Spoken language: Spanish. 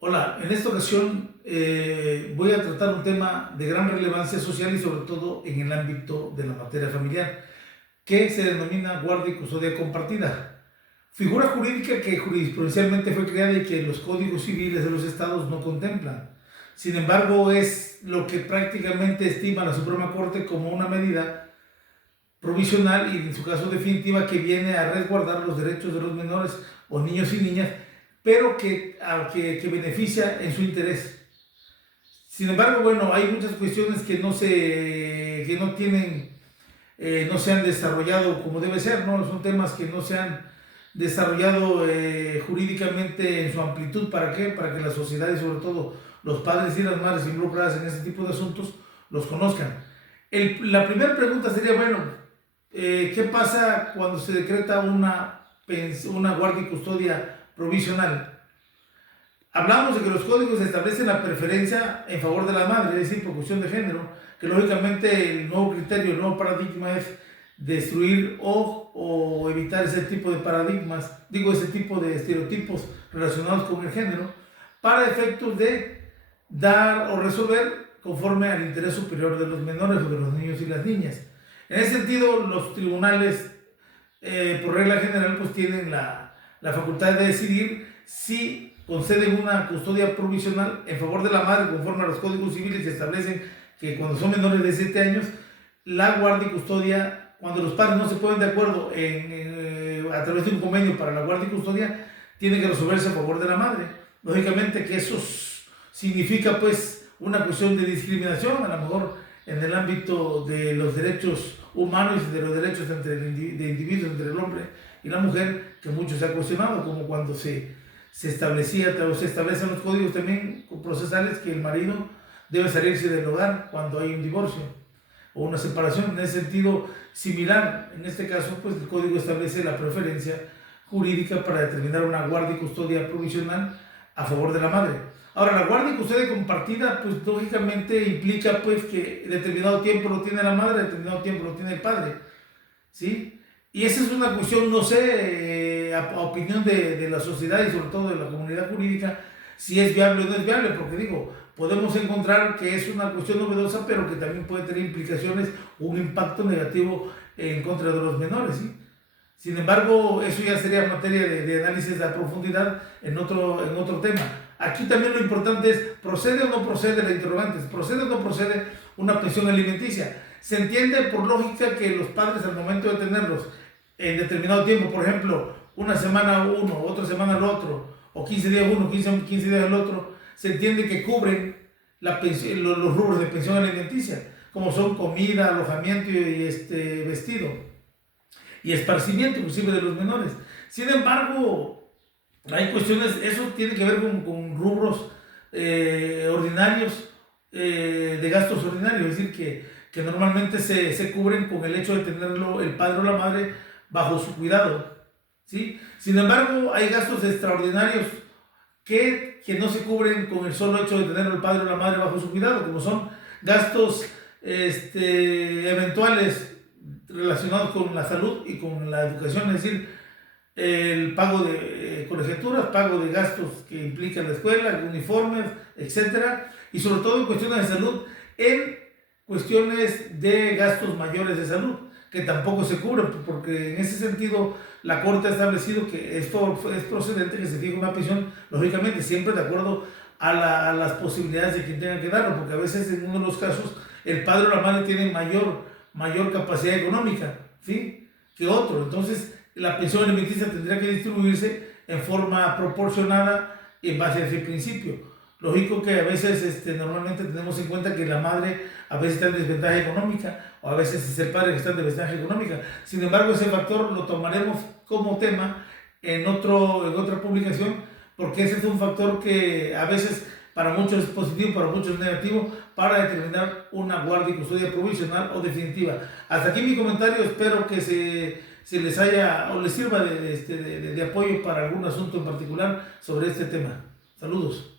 Hola, en esta ocasión voy a tratar un tema de gran relevancia social y sobre todo en el ámbito de la materia familiar, que se denomina guardia y custodia compartida. Figura jurídica que jurisprudencialmente fue creada y que los códigos civiles de los estados no contemplan. Sin embargo, es lo que prácticamente estima la Suprema Corte como una medida provisional y en su caso definitiva que viene a resguardar los derechos de los menores o niños y niñas, pero que beneficia en su interés. Sin embargo, bueno, hay muchas cuestiones que no tienen, no se han desarrollado como debe ser, ¿no? Son temas que no se han desarrollado jurídicamente en su amplitud. ¿Para qué? Para que la sociedad y sobre todo los padres y las madres involucradas en este tipo de asuntos los conozcan. La primera pregunta sería, bueno, ¿qué pasa cuando se decreta una guardia y custodia provisional? Hablamos de que los códigos establecen la preferencia en favor de la madre, es decir, por cuestión de género, que lógicamente el nuevo criterio, el nuevo paradigma es destruir o evitar ese tipo de paradigmas, digo, ese tipo de estereotipos relacionados con el género, para efectos de dar o resolver conforme al interés superior de los menores o de los niños y las niñas. En ese sentido, los tribunales, por regla general, pues tienen la facultad de decidir si conceden una custodia provisional en favor de la madre conforme a los códigos civiles que establecen que cuando son menores de 7 años, la guardia y custodia, cuando los padres no se ponen de acuerdo a través de un convenio para la guardia y custodia, tiene que resolverse a favor de la madre. Lógicamente que eso significa pues una cuestión de discriminación, a lo mejor en el ámbito de los derechos humanos y de los derechos de individuos entre el hombre y la mujer, que mucho se ha cuestionado, como cuando se establecía o se establecen los códigos también procesales que el marido debe salirse del hogar cuando hay un divorcio o una separación. En ese sentido similar, en este caso, pues el código establece la preferencia jurídica para determinar una guardia y custodia provisional a favor de la madre. Ahora, la guardia y custodia compartida, pues lógicamente implica pues que determinado tiempo lo tiene la madre, determinado tiempo lo tiene el padre, ¿sí? Y esa es una cuestión, no sé, a opinión de la sociedad y sobre todo de la comunidad jurídica, si es viable o no es viable, porque digo, podemos encontrar que es una cuestión novedosa, pero que también puede tener implicaciones, un impacto negativo en contra de los menores, ¿sí? Sin embargo, eso ya sería materia de análisis de profundidad en otro tema. Aquí también lo importante es, ¿procede o no procede la interrogante? ¿Procede o no procede una pensión alimenticia? Se entiende por lógica que los padres al momento de tenerlos en determinado tiempo, por ejemplo, una semana uno, otra semana el otro, o 15 días uno, 15 días el otro, se entiende que cubren los rubros de pensión alimenticia, como son comida, alojamiento y vestido y esparcimiento inclusive de los menores. Sin embargo, hay cuestiones, eso tiene que ver con rubros ordinarios, de gastos ordinarios, es decir, que normalmente se cubren con el hecho de tenerlo el padre o la madre bajo su cuidado, ¿sí? Sin embargo, hay gastos extraordinarios que no se cubren con el solo hecho de tener el padre o la madre bajo su cuidado, como son gastos eventuales relacionados con la salud y con la educación, es decir, el pago de colegiaturas, pago de gastos que implican la escuela, uniformes, etcétera, y sobre todo en cuestiones de salud, en cuestiones de gastos mayores de salud, que tampoco se cubren, porque en ese sentido la Corte ha establecido que es procedente que se fije una pensión, lógicamente, siempre de acuerdo a las posibilidades de quien tenga que darlo, porque a veces en uno de los casos el padre o la madre tiene mayor capacidad económica, ¿sí?, que otro. Entonces, la pensión alimenticia tendría que distribuirse en forma proporcionada en base a ese principio. Lógico que a veces normalmente tenemos en cuenta que la madre a veces está en desventaja económica o a veces es el padre que está en desventaja económica. Sin embargo, ese factor lo tomaremos como tema en otra publicación, porque ese es un factor que a veces para muchos es positivo, para muchos es negativo, para determinar una guardia y custodia provisional o definitiva. Hasta aquí mi comentario, espero que se les haya o les sirva de apoyo para algún asunto en particular sobre este tema. Saludos.